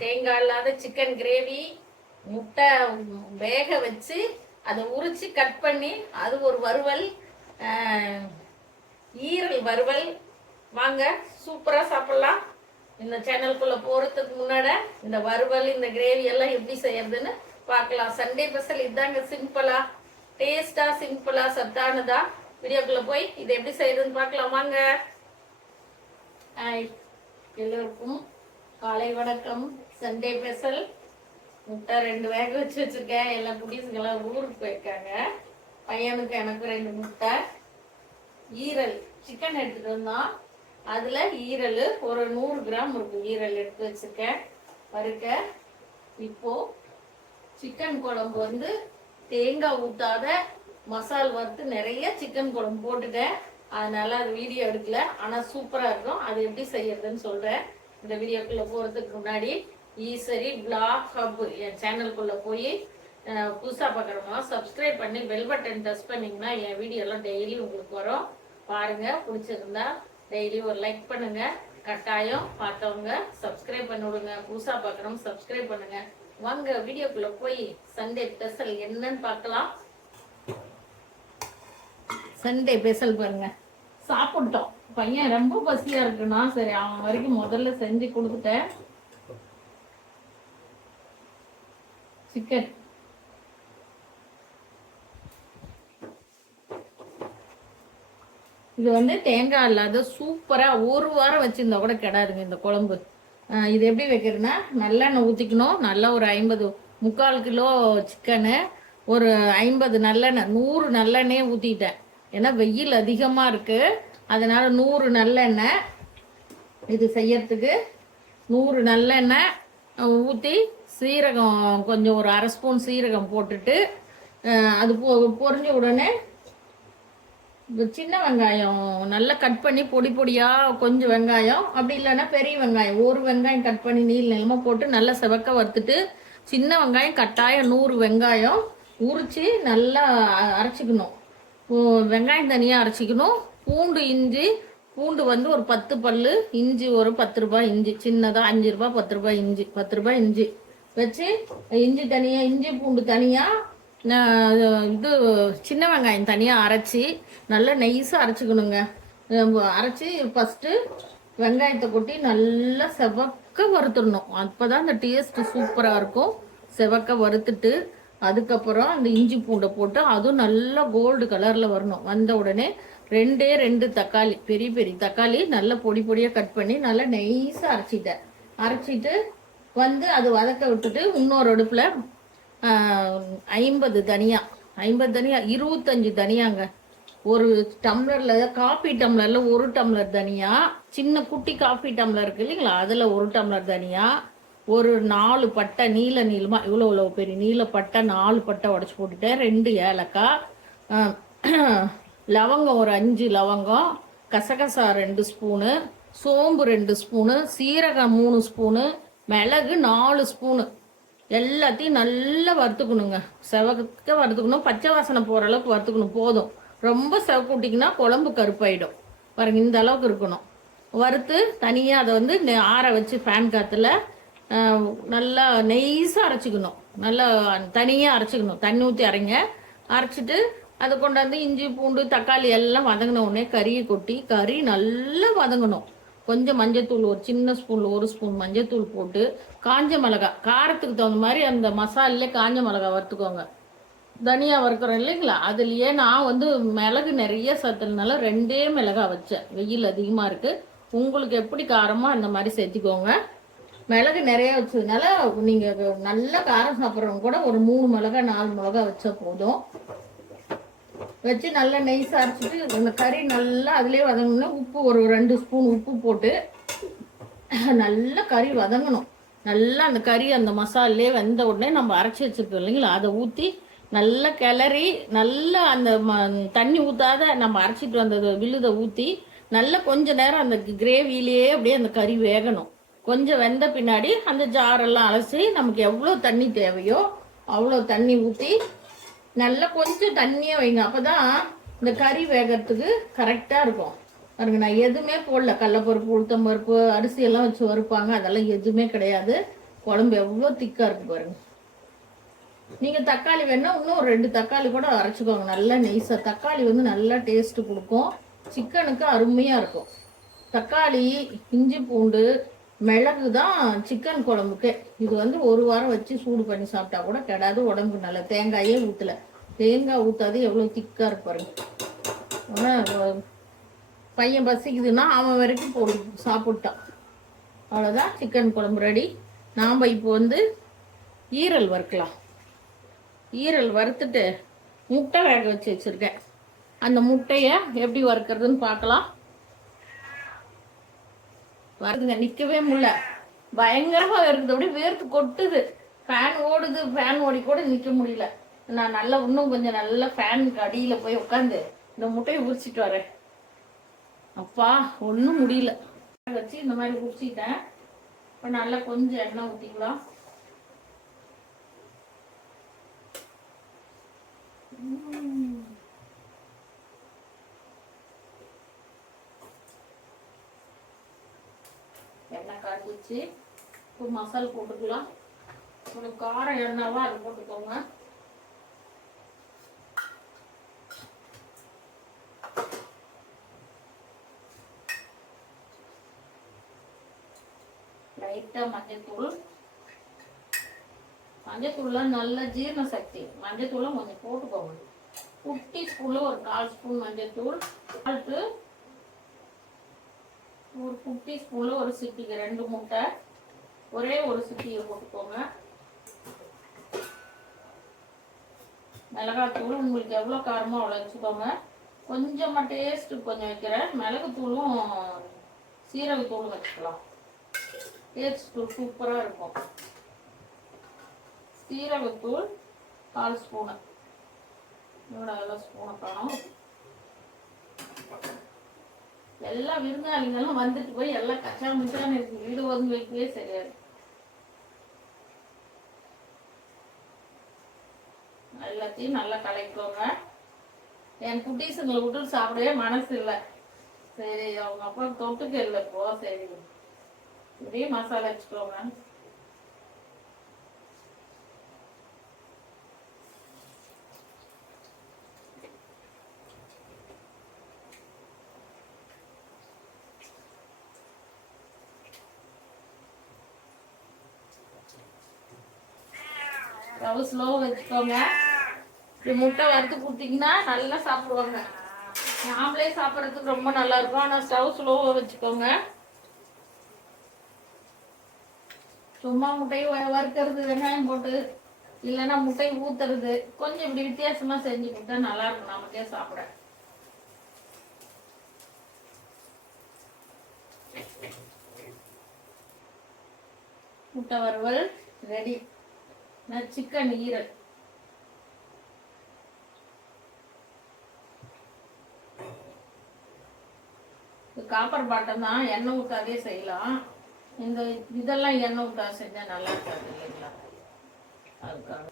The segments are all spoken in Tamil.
தேங்காய் இல்லாத சிக்கன் கிரேவி, முட்டை வேக வச்சு அதை உரிச்சு கட் பண்ணி அது ஒரு வறுவல், ஈரல் வறுவல். வாங்க சூப்பராக சாப்பிட்லாம். இந்த சேனலுக்குள்ளே போகிறதுக்கு முன்னாடி இந்த வறுவல் இந்த கிரேவி எல்லாம் எப்படி செய்யறதுன்னு பார்க்கலாம். சண்டே ஸ்பெஷல் இதாங்க, சிம்பிளாக டேஸ்டாக சிம்பிளாக சத்தானதா. வீடியோக்குள்ளே போய் இதை எப்படி செய்யறதுன்னு பார்க்கலாம் வாங்க. எல்லோருக்கும் காலை வணக்கம். சண்டே ஸ்பெஷல் முட்டை 2 வேக வச்சு வச்சுருக்கேன். எல்லாம் குடிசுங்கெல்லாம் ஊருக்கு போயிருக்காங்க. பையனுக்கு எனக்கு 2 முட்டை. ஈரல் சிக்கன் எடுத்துகிட்டு வந்தோம். அதில் ஈரல் ஒரு 100 கிராம் இருக்கும். ஈரல் எடுத்து வச்சுருக்கேன் வறுக்க. இப்போது சிக்கன் குழம்பு வந்து தேங்காய் ஊற்றாத மசால் வறுத்து நிறைய சிக்கன் குழம்பு போட்டுட்டேன். அதனால அது வீடியோ எடுக்கல, ஆனால் சூப்பராக இருக்கும். அது எப்படி செய்யறதுன்னு சொல்கிறேன். இந்த வீடியோக்குள்ளே போகிறதுக்கு முன்னாடி ஈஸ்வரி பிளாக் ஹப் என் சேனலுக்குள்ளே போய் புதுசாக பார்க்குறவங்களாம் சப்ஸ்கிரைப் பண்ணி பெல் பட்டன் டச் பண்ணிங்கன்னா என் வீடியோலாம் டெய்லி உங்களுக்கு வரும். பாருங்கள், பிடிச்சிருந்தா டெய்லி ஒரு லைக் பண்ணுங்கள். கட்டாயம் பார்த்தவங்க சப்ஸ்கிரைப் பண்ணி விடுங்க. புதுசாக பார்க்குறவங்க சப்ஸ்கிரைப் பண்ணுங்கள். வாங்க வீடியோக்குள்ளே போய் சண்டே ஸ்பெஷல் என்னன்னு பார்க்கலாம். சண்டே ஸ்பெஷல் பாருங்க, சாப்பிட்டோம். பையன் ரொம்ப பசியா இருக்குன்னா சரி அவன் வரைக்கும் முதல்ல செஞ்சு கொடுத்துட்டேன். சிக்கன் இது வந்து தேங்காய் இல்லாத சூப்பரா 1 வாரம் வச்சிருந்தா கூட கிடாதுங்க இந்த குழம்பு. இது எப்படி வைக்கிறதுனா, நல்லெண்ணெய் ஊற்றிக்கணும். நல்லா ஒரு 50 3/4 கிலோ சிக்கனு, ஒரு 50 நல்லெண்ணெய், 100 நல்லெண்ணெயே ஊற்றிட்டேன். ஏன்னா வெயில் அதிகமாக இருக்குது, அதனால் 100 நல்லெண்ணெய். இது செய்யறதுக்கு 100 நல்லெண்ணெய் ஊற்றி சீரகம் கொஞ்சம் ஒரு 1/2 ஸ்பூன் சீரகம் போட்டுட்டு அது பொரிஞ்ச உடனே சின்ன வெங்காயம் நல்லா கட் பண்ணி பொடி பொடியாக கொஞ்சம் வெங்காயம், அப்படி இல்லைன்னா பெரிய வெங்காயம் 1 வெங்காயம் கட் பண்ணி நீளமாக போட்டு நல்லா செவக்க வறுத்துட்டு, சின்ன வெங்காயம் கட்டாயம் 100 வெங்காயம் உரித்து நல்லா அரைச்சிக்கணும். வெங்காயம் தனியாக அரைச்சிக்கணும். பூண்டு இஞ்சி, பூண்டு வந்து ஒரு 10 பல்லு, இஞ்சி ஒரு 10 ரூபாய் இஞ்சி, சின்னதாக 5 ரூபாய் 10 ரூபாய் இஞ்சி, 10 ரூபாய் இஞ்சி வச்சு இஞ்சி தனியாக, இஞ்சி பூண்டு தனியாக, இது சின்ன வெங்காயம் தனியாக அரைச்சி நல்லா நைஸாக அரைச்சிக்கணுங்க. அரைச்சி ஃபஸ்ட்டு வெங்காயத்தை கொட்டி நல்லா செவக்க வறுத்துடணும். அப்போ தான் அந்த டேஸ்ட்டு சூப்பராக இருக்கும். செவக்க வறுத்துட்டு அதுக்கப்புறம் அந்த இஞ்சி பூண்டை போட்டு அதுவும் நல்லா கோல்டு கலரில் வரணும். வந்த உடனே 2 தக்காளி, பெரிய பெரிய தக்காளி நல்லா பொடி பொடியாக கட் பண்ணி நல்லா நைஸாக அரைச்சிட்டேன். அரைச்சிட்டு வந்து அது வதக்க விட்டுட்டு இன்னொரு அடுப்பில் 50 தனியா, 25 தனியாங்க. ஒரு டம்ளரில், காஃபி டம்ளரில் 1 டம்ளர் தனியா, சின்ன குட்டி காஃபி டம்ளர் இருக்கு இல்லைங்களா, அதில் 1 டம்ளர் தனியா, ஒரு 4 பட்டை நீளமாக இவ்வளோ பெரிய நீல பட்டை 4 பட்டை உடச்சி போட்டுட்டேன். 2 ஏலக்காய், லவங்கம் ஒரு 5 லவங்கம், கசகசா 2 ஸ்பூனு, சோம்பு 2 ஸ்பூனு, சீரகம் 3 ஸ்பூனு, மிளகு 4 ஸ்பூனு. எல்லாத்தையும் நல்லா வறுத்துக்கணுங்க. செவக்க வறுத்துக்கணும். பச்சை வாசனை போகிற அளவுக்கு வறுத்துக்கணும். போதும், ரொம்ப செவக்க விட்டிங்கன்னா குழம்பு கருப்பாயிடும். பாருங்க, இந்த அளவுக்கு இருக்கணும். வறுத்து தனியாக அதை வந்து ஆற வச்சு ஃபேன் காற்றுல நல்லா நெய்ஸாக அரைச்சிக்கணும். நல்லா தனியாக அரைச்சிக்கணும். தண்ணி ஊற்றி அரைங்க. அரைச்சிட்டு அதை கொண்டாந்து இஞ்சி பூண்டு தக்காளி எல்லாம் வதங்கின உடனே கறியை கொட்டி கறி நல்லா வதங்கணும். கொஞ்சம் மஞ்சத்தூள், ஒரு சின்ன ஸ்பூனில் 1 ஸ்பூன் மஞ்சத்தூள் போட்டு, காஞ்ச மிளகா காரத்துக்கு தகுந்த மாதிரி அந்த மசாலிலே காஞ்ச மிளகா வறுத்துக்கோங்க. தனியாக வறுக்கிறோம் இல்லைங்களா, அதுலேயே நான் வந்து மிளகு நிறைய சத்துனால 2 மிளகா வச்சேன். வெயில் அதிகமாக இருக்குது, உங்களுக்கு எப்படி காரமாக அந்த மாதிரி சேர்த்திக்கோங்க. மிளகு நிறைய வச்சதுனால நீங்கள் நல்ல காரம் சாப்பிட்றவங்க கூட ஒரு 3 மிளகா 4 மிளகா வச்சா போதும். வச்சு நல்லா நெய்ஸாக அரைச்சிட்டு அந்த கறி நல்லா அதிலே வதங்கணும். உப்பு ஒரு 2 ஸ்பூன் உப்பு போட்டு நல்லா கறி வதங்கணும். நல்லா அந்த கறி அந்த மசாலே வெந்த உடனே நம்ம அரைச்சி வச்சுருக்கோம் இல்லைங்களா, அதை ஊற்றி நல்லா கிளறி, நல்லா அந்த தண்ணி ஊற்றாத நம்ம அரைச்சிட்டு வந்தது விழுதை ஊற்றி நல்லா கொஞ்ச நேரம் அந்த கிரேவிலேயே அப்படியே அந்த கறி வேகணும். கொஞ்சம் வெந்த பின்னாடி அந்த ஜாரெல்லாம் அலசி நமக்கு எவ்வளோ தண்ணி தேவையோ அவ்வளோ தண்ணி ஊற்றி நல்லா கொஞ்சம் தண்ணியாக வைங்க. அப்போ தான் இந்த கறி வேகிறதுக்கு கரெக்டாக இருக்கும். பாருங்க, நான் எதுவுமே போடல. கடலப்பருப்பு, உளுத்தம்பருப்பு, அரிசியெல்லாம் வச்சு வறுப்பாங்க, அதெல்லாம் எதுவுமே கிடையாது. குழம்பு எவ்வளோ திக்காக இருக்கு பாருங்க. நீங்கள் தக்காளி வேணால் இன்னும் 2 தக்காளி கூட அரைச்சிக்கோங்க. நல்லா நெய்ஸாக. தக்காளி வந்து நல்லா டேஸ்ட்டு கொடுக்கும். சிக்கனுக்கு அருமையாக இருக்கும். தக்காளி, இஞ்சி பூண்டு, மிளகு தான் சிக்கன் குழம்புக்கு. இது வந்து 1 வாரம் வச்சு சூடு பண்ணி சாப்பிட்டா கூட கெடாது. உடம்புக்கு நல்ல. தேங்காயே ஊற்றலை. தேங்காய் ஊற்றாது எவ்வளோ திக்காக இருப்பாருங்க. ஆனால் பையன் பசிக்குதுன்னா அவன் வரைக்கும் போடு சாப்பிட்டான். அவ்வளோதான், சிக்கன் குழம்பு ரெடி. நாம் இப்போ வந்து ஈரல் வறுக்கலாம். ஈரல் வறுத்துட்டு முட்டை வேக வச்சு வச்சுருக்கேன். அந்த முட்டையை எப்படி வறுக்கிறதுன்னு பார்க்கலாம். வருதுங்க, நிற்கவே முடியல. பயங்கரமாக இருக்குது. அப்படியே வேர்த்து கொட்டுது. ஃபேன் ஓடுது. ஃபேன் ஓடி கூட நிற்க முடியல. நான் நல்லா இன்னும் கொஞ்சம் நல்லா ஃபேனுக்கு அடியில் போய் உட்காந்து இந்த முட்டையை உரிச்சிட்டு வரேன். அப்பா ஒன்றும் முடியல. வச்சு இந்த மாதிரி உரிச்சிட்டேன். இப்போ நல்லா கொஞ்சம் எண்ணெய் ஊற்றிக்கலாம். எண்ணெய் காய்ச்சி இப்போ மசாலா போட்டுக்கலாம். ஒரு காரம் எண்ணெவா அது போட்டுக்கோங்க. லைட்டாக மஞ்சத்தூள். மஞ்சத்தூள்லாம் நல்ல ஜீரண சக்தி. மஞ்சத்தூளை கொஞ்சம் போட்டுக்கோங்க. குட்டி ஸ்பூனில் ஒரு 1/4 ஸ்பூன் மஞ்சத்தூள். சால்ட்டு ஒரு குட்டி ஸ்பூனில் ஒரு சிட்டிக்கு 2 முட்டை. ஒரே ஒரு சிட்டியை போட்டுக்கோங்க. மிளகாத்தூள் உங்களுக்கு எவ்வளோ காரமோ அவ்வளோ வச்சுக்கோங்க. கொஞ்சமாக டேஸ்ட்டு கொஞ்சம் வைக்கிறேன். மிளகுத்தூளும் சீரகத்தூளும் வச்சுக்கலாம். டேஸ்ட் சூப்பராக இருக்கும். சீரகத்தூள் 1/4 ஸ்பூனு. இதோட எல்லாம் ஸ்பூனை காணும். எல்லா விருந்தாளிகளும் வந்துட்டு போய் எல்லாம் கச்சா முச்சான்னு இருக்கு. வீடு வந்து வைக்கவே சரியாது. எல்லாத்தையும் நல்லா கலக்கிக்கோங்க. என் குட்டீஸுங்களை விட்டு சாப்பிடவே மனசு இல்லை. சரி, அவங்க அப்பா தொட்டுக்க இல்லை இப்போ. சரி, இப்படியே மசாலா வச்சுக்கோங்க. ஸ்டவ் ஸ்லோ வச்சுக்கோங்க. இப்படி முட்டை வறுத்து கொடுத்தீங்கன்னா நல்லா சாப்பிடுவாங்க. நாமளே சாப்பிட்றதுக்கு ரொம்ப நல்லா இருக்கும். ஆனால் ஸ்டவ் ஸ்லோவாக வச்சுக்கோங்க. சும்மா முட்டையை வறுக்கிறது, வெங்காயம் போட்டு, இல்லைன்னா முட்டையை ஊத்துறது, கொஞ்சம் இப்படி வித்தியாசமா செஞ்சு கொடுத்தா நல்லா இருக்கும் நமக்கே சாப்பிட. முட்டை வறுவல் ரெடி. சிக்கன் ஈரல். காப்பர் பாட்டம் தான், எண்ணெய் ஊற்றாதே செய்யலாம். இந்த இதெல்லாம் எண்ணெய் ஊற்றா செஞ்சால் நல்லா இருக்காது இல்லைங்களா? அதுக்காக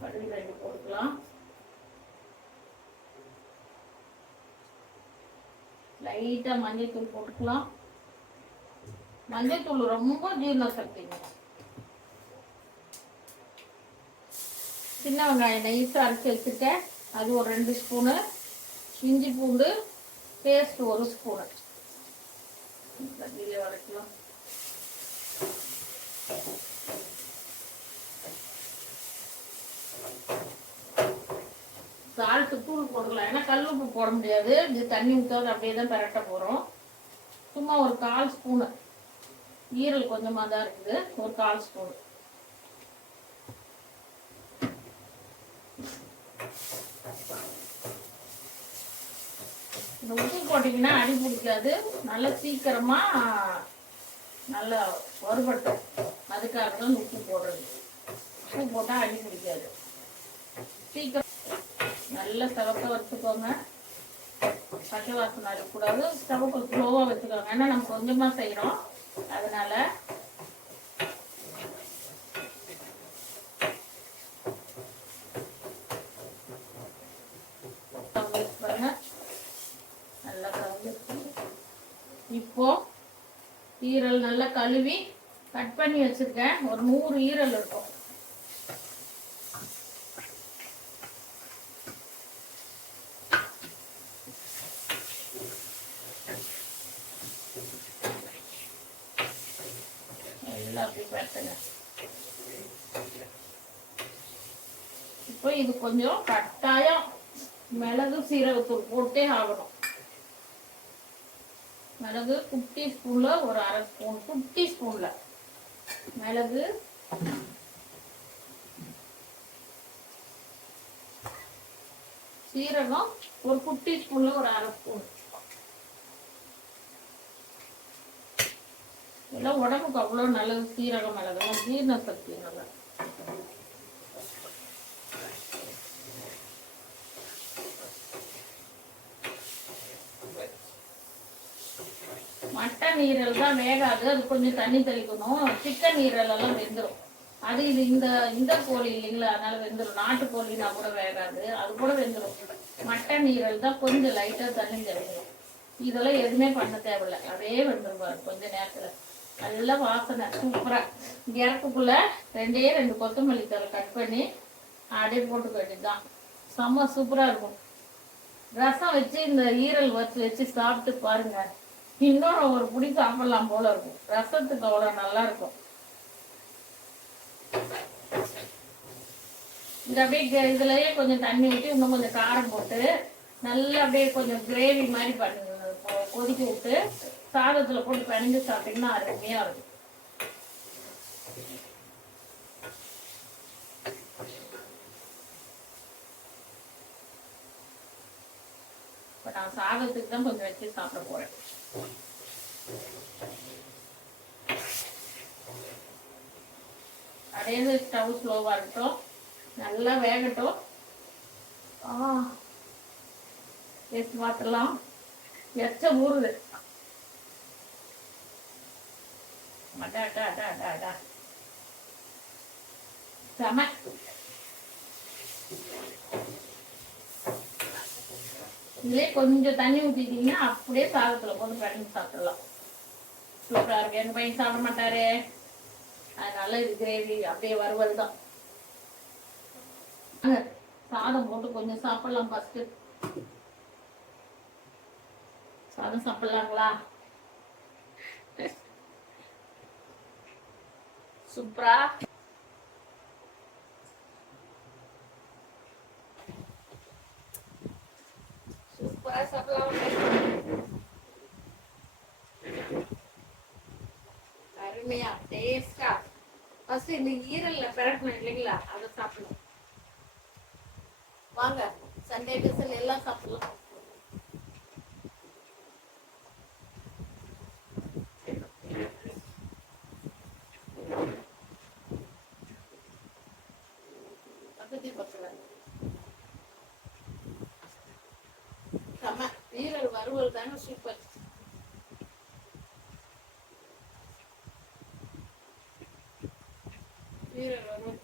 கடுகு 2 போட்டுக்கலாம். லைட்டாக மஞ்சள்தூள் போட்டுக்கலாம். மஞ்சள்தூள் ரொம்ப ஜீரண சக்திங்க. சின்ன வெங்காயம் நைஸாக அரைச்சி வச்சுருக்கேன். அது ஒரு 2 ஸ்பூனு. இஞ்சி பூண்டு பேஸ்ட் 1 ஸ்பூனு. தண்ணியிலே வதக்கலாம். சால்ட்டு தூள் போட்டுக்கலாம். ஏன்னா கல் உப்பு போட முடியாது. இது தண்ணி ஊற்றாது அப்படியே தான் பரட்ட போகிறோம். சும்மா ஒரு 1/4 ஸ்பூனு. ஈரல் கொஞ்சமாக தான் இருக்குது. ஒரு 1/4 ஸ்பூனு. இந்த உப்பு போட்டிங்கன்னா அடி பிடிக்காது. நல்லா சீக்கிரமாக நல்லா வறுபட்டும். அதுக்காக தான் உப்பு போடுறது. உப்பு போட்டால் அடி பிடிக்காது. சீக்கிரம் நல்லா செவக்க வச்சுக்கோங்க. பச்சை வாசனை இருக்கக்கூடாது. ஸ்டவ்வுக்கு ஸ்லோவாக வச்சுக்கோங்க. ஏன்னா நம்ம கொஞ்சமாக செய்கிறோம், அதனால. நல்லா இப்போ ஈரல் நல்லா கழுவி கட் பண்ணி வச்சிருக்கேன். ஒரு 100 ஈரல் இருக்கும். எல்லாம் அப்படி பார்த்துங்க. இப்போ இது கொஞ்சம் கட்டாயம் மிளகு சீரகத்தூள் போட்டே ஆகணும். மிளகு குட்டி ஸ்பூன்ல ஒரு 1/2 ஸ்பூன், குட்டி ஸ்பூன்ல மிளகு, சீரகம் ஒரு குட்டி ஸ்பூன்ல ஒரு 1/2 ஸ்பூன். இதெல்லாம் உடம்புக்கு அவ்வளவு நல்லது. சீரகம் மிளகு ஜீரண சக்தி நல்லது. மட்டன் ஈரல் தான் வேகாது, அது கொஞ்சம் தண்ணி தெளிக்கணும். சிக்கன் ஈரல் எல்லாம் வெந்துடும். அது இது இந்த இந்த கோழி இல்லைங்களா, அதனால வெந்துடும். நாட்டு கோழினா கூட வேகாது, அது கூட வெந்துடும். மட்டன் ஈரல் தான் கொஞ்சம் லைட்டா தண்ணி தெளிக்கணும். இதெல்லாம் எதுவுமே பண்ண தேவையில்லை, அதே வெந்துருப்பாரு கொஞ்ச நேரத்துல. நல்ல வாசனை சூப்பரா. இறக்குக்குள்ள 2 கொத்தமல்லி தலை கட் பண்ணி அப்படியே போட்டுக்க வேண்டியதுதான். செம்ம சூப்பரா இருக்கும். ரசம் வச்சு இந்த ஈரல் வச்சு சாப்பிட்டு பாருங்க, இன்னொரு ஒரு புடி சாப்பிடலாம் போல இருக்கும். ரசத்துக்கு அவ்வளவு நல்லா இருக்கும். இது அப்படியே இதுலயே கொஞ்சம் தண்ணி ஊற்றி இன்னும் கொஞ்சம் காரம் போட்டு நல்லா அப்படியே கொஞ்சம் கிரேவி மாதிரி பண்ணுங்க. கொதிக்க விட்டு சாதத்துல போட்டு பிணைஞ்சு சாப்பிட்டீங்கன்னா அருமையா இருக்கும். இப்ப நான் சாதத்துக்கு தான் கொஞ்சம் வச்சு சாப்பிட போறேன். அதே ஸ்டவ் ஸ்லோவா இருக்கட்டும், நல்லா வேகட்டும். டேஸ்ட் பார்த்துலாம். எச்ச ஊறுது. செம. இதுலயே கொஞ்சம் தண்ணி ஊத்திட்டீங்கன்னா அப்படியே சாதத்துல போட்டு பிணைஞ்சு சாப்பிடலாம். சூப்பரா இருக்கு. எங்க பையன் சாப்பிட மாட்டாரு, அதனால இது கிரேவி அப்படியே வறுவல் தான். சாதம் போட்டு கொஞ்சம் சாப்பிடலாம். ஃபர்ஸ்ட் சாதம் சாப்பிடலாங்களா? சூப்பரா சூப்பரா சாப்பிடலாம். அருமையா டேஸ்டா. ஃபர்ஸ்ட் இந்த ஈரல்ல பிறக்கணும் இல்லைங்களா, அதை சாப்பிடணும். வாங்க, சண்டே ஸ்பெஷல் எல்லாம் சாப்பிடலாம். பக்கத்தி பக்கத்துல செம. ஈரல் வறுவல் தாங்க சூப்பர். ஈரல் வறுவல்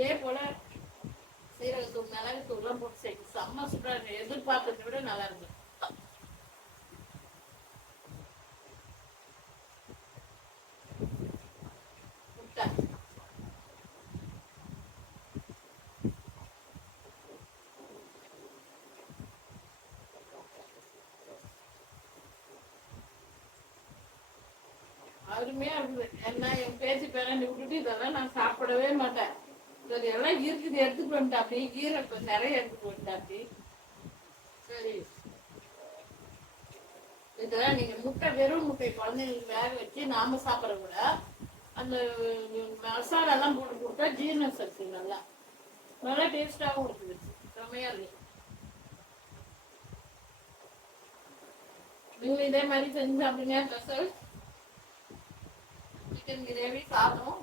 இதே போல சீரகத்தூள் மிளகுத்தூள் எல்லாம் போட்டு செய்து செம்ம சூப்பரா இருக்கு. எதிர்பார்த்ததை விட நல்லா இருக்கு. அருமையா இருக்குது. என்ன என் பேச்சு பேரண்டி விட்டுட்டு இதெல்லாம் நான் சாப்பிடவே மாட்டேன். இது எல்லாம் இருக்குது, எடுத்துட்டு வந்துட்டேன். அப்படி கீரை நிறைய எடுத்துட்டு வந்துட்டேன். அப்படி சரி, இதெல்லாம் நீங்க முட்டை, வெறும் முட்டை குழந்தைங்களுக்கு வேக வச்சு நாம சாப்பிட்ற விட அந்த மசாலா எல்லாம் போட்டு கொடுத்தா ஜீரண சக்தி நல்லா நல்லா டேஸ்டாகவும் இருக்குது. செம்மையா இருக்கு. நீங்க இதே மாதிரி செஞ்சு சாப்பிடுங்க. ஸ்பெஷல் சிக்கன் கிரேவி சாதம்